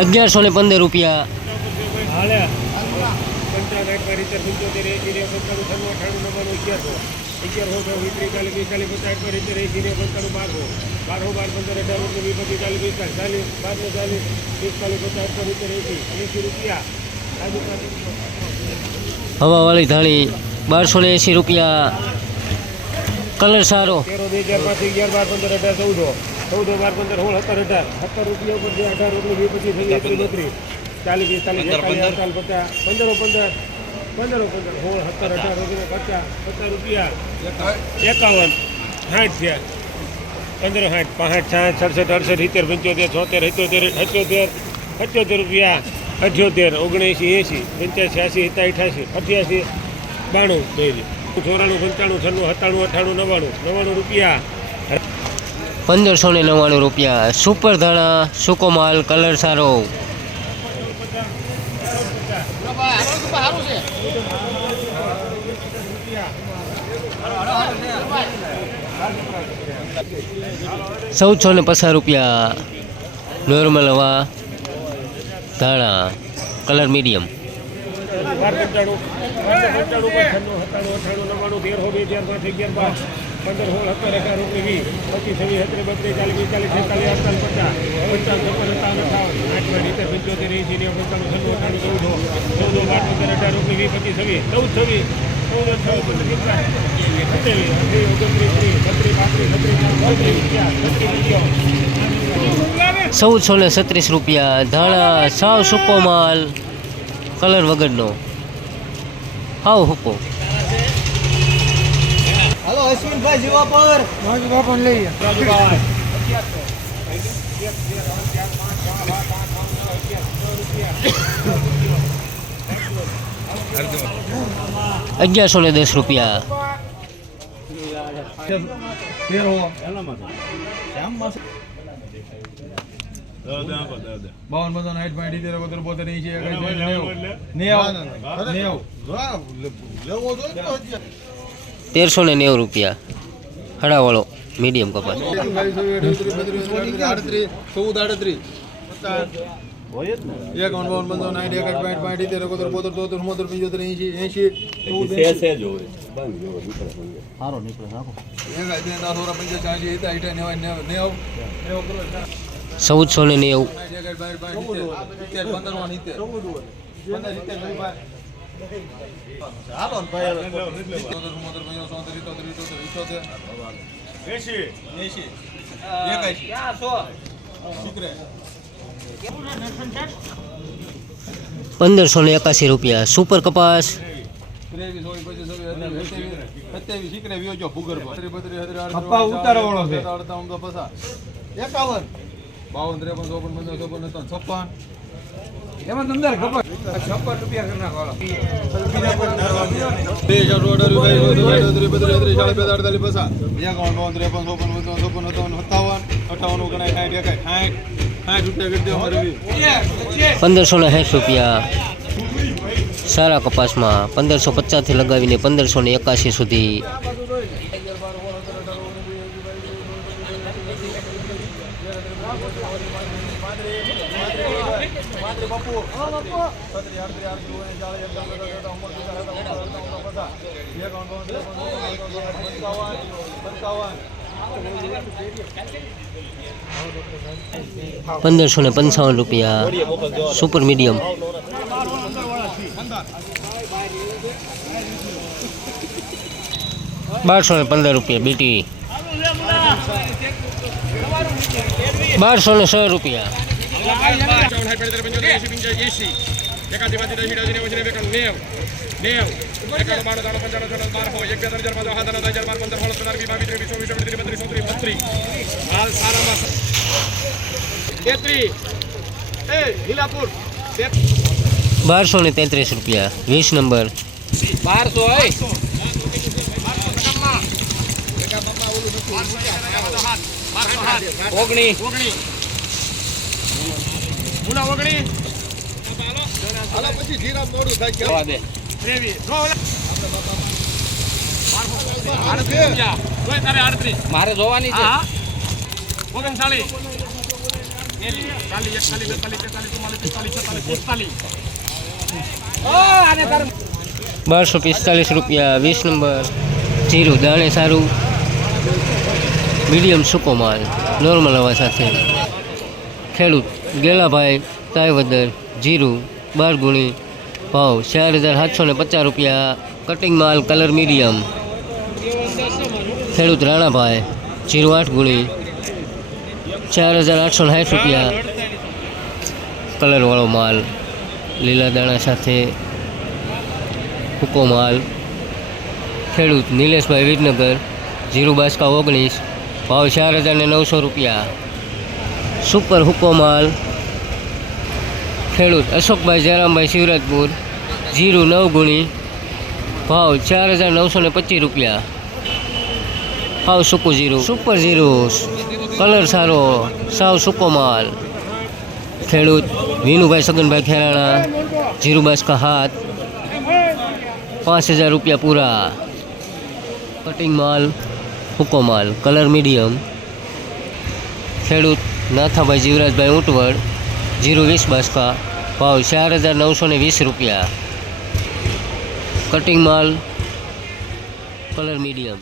એસી પંદર રૂપિયા. હવાવાળી થાળી બારસો ને એંસી રૂપિયા. કલર સારો. ચૌદો બાર પંદર સોળ સત્તર અઢાર. સત્તર રૂપિયા ઉપર જે અઢાર રૂપિયા બે પચીસ છવ્વીસ એકત્રીસ. બત્રીસ ચાલીસ પિસ્તાલીસ એકતાલીસ. અડતાલીસ પચાસ. પંદરો પંદર. પંદરો પંદર. સોળ સત્તર અઢાર રૂપિયા પચાસ. પચાસ રૂપિયા. એકાવન. સાઠ થયા. પંદર સાઠ. પાંસઠ સાઠ સડસઠ અડસઠ સિત્તેર પંચોતેર છોતેર સિત્તોતેર અઠ્યોતેર. અઠ્યોતેર રૂપિયા. અઠ્યોતેર ઓગણએંસી એંસી પંચ્યાસી એંસી સત્તા અઠ્યાસી અઠ્યાસી બાણું ચોરાણું પંચાણું છન્નું સત્તાણું અઠ્ઠાણું નવ્વાણું. નવ્વાણું રૂપિયા. પંદરસો ને નવ્વાણું રૂપિયા. સુપર ધાણા, સૂકો માલ, કલર સારો. ચૌદસો ને પચાસ રૂપિયા. નોર્મલ હવા, ધાણા, કલર મીડિયમ પંચાણું પંચાણું અઠ્ઠાણું નવ્વાણું, તેર હો બે ચાર પાંચ, અગિયાર બાર પંદર સોળ સત્તર અઢાર ઓગણીસ વીસ, પચીસ છવ્વીસ સત્તર બત્રીસ, ચાલીસ, પિસ્તાલીસ, છેતાલીસ, અડતાલીસ, પચાસ પચાસ છપ્પન, સત્તાવન, અઠાવન આઠ સિત્તેર પંચોતેર એસી ને પંચાણું છન્નું અઠાણું, ચૌદ ચૌદ, બાર, પંદર, અઢાર, ઓગણીસ, વીસ, પચીસ, છવ્વીસ, ચૌદ છવ્વીસ ચૌદ અઠાવીસ પંદર કેટલા સત્યાવીસ અઠ્યાવીસ ઓગણત્રીસ, ત્રીસ બત્રીસ પાંત્રીસ, છત્રીસ છત્રીસ ચૌદસો ને છત્રીસ રૂપિયા ધળ સાવ, સૂકો માલ, કલર વગરનો. હાવ સૂકો અશ્વિનભાઈ જીવા પર બાપા લઈએ અગિયારસો ને દસ રૂપિયા બાવન પંચાવન સાઠ પાંચ ઇતેર બોતેર બોતેર એંશી એકાસી નેવું નેવું નેવું તેરસો ને નેવું રૂપિયા. હડાવાળો મીડિયમ કપાસ. આડત્રીસ એકાવન બાવન પંચાવન સાઠ એકાઠ પાંચ પાંચ ઇતેર બોતેર બોતેર ચોતેર મોતેર પંચોતેર એંશી એંશી નેવું કરો ચૌદસો ને નેવું. હાલો ને ભાઈ ચોતેર મોતેર પંચાવન સોતેર ઇતોતેર ઇતોતેર ઇતોતેર એંશી એંશી એકાશી શીખરે પંદરસો ને એકાસી રૂપિયા સુપર કપાસ એકાવન. બાવન ત્રેપન ચોપન પંદર ચોપન છપ્પન એમાં તમને ખબર પચાસ. પંદરસો ને સાઠ રૂપિયા સારા કપાસમાં પંદરસો પચાસથી લગાવીને પંદરસો ને એકાસી સુધી પંદરસો ને પંચાવન રૂપિયા સુપર મીડિયમ બારસો ને પંદર રૂપિયા બીટી બારસો સો રૂપિયા. બારસો ને તેત્રીસ રૂપિયા. વીસ નંબર. બારસો ઓગણી. ઓગણી ઓગણી. હાલો પછી જીરા મોડું થાય કે દે. ત્રેવીસ જો ઓલા. આડત્રીસ. રૂપિયા. જોઈ તારે આડત્રીસ. મારે જોવાની છે. ઓગણચાલીસ. ચાલીસ એકતાલીસ બેતાલીસ તેતાલીસ ચુમ્માલીસ પિસ્તાલીસ છેતાલીસ પિસ્તાલીસ બારસો પિસ્તાલીસ રૂપિયા વીસ નંબર. જીરું દાણે સારું. મીડિયમ સૂકો માલ નોર્મલ હવા સાથે. ખેડૂત, ગેલાભાઈ, તાયવદર, જીરું બાર ગુણી ભાવ ચાર હજાર સાતસો ને પચાસ રૂપિયા કટિંગ માલ કલર મીડિયમ ખેડૂત રાણાભાઈ, જીરું આઠ ગુણી ચાર હજાર આઠસો ને સાઠ રૂપિયા કલરવાળો માલ, લીલા દાણા સાથે હુકો માલ. ખેડૂત નિલેશભાઈ વિજનગર જીરું બાસકા ઓગણીસ ભાવ ચાર હજાર ને નવસો રૂપિયા. સુપર હુકો માલ. ખેડૂત અશોકભાઈ જયરામભાઈ શિવરાજપુર. જીરું નવ ગુણી. ભાવ ચાર હજાર નવસો ને પચીસ રૂપિયા. ભાવ સૂકું જીરું. સુપર જીરું. કલર સારો. સાવ સૂકો માલ. ખેડૂત વિનુભાઈ સગનભાઈ ખેરાણા. જીરું બાસકા હાથ. પાંચ હજાર રૂપિયા પૂરા. કટિંગ માલ. હુકો માલ કલર મીડિયમ. ખેડૂત નાથાભાઈ જીવરાજભાઈ ઊંટવડ જીરો વીસ બાસકા, ભાવ ચાર હજાર નવસો ને વીસ રૂપિયા. કટિંગ માલ, કલર મીડિયમ.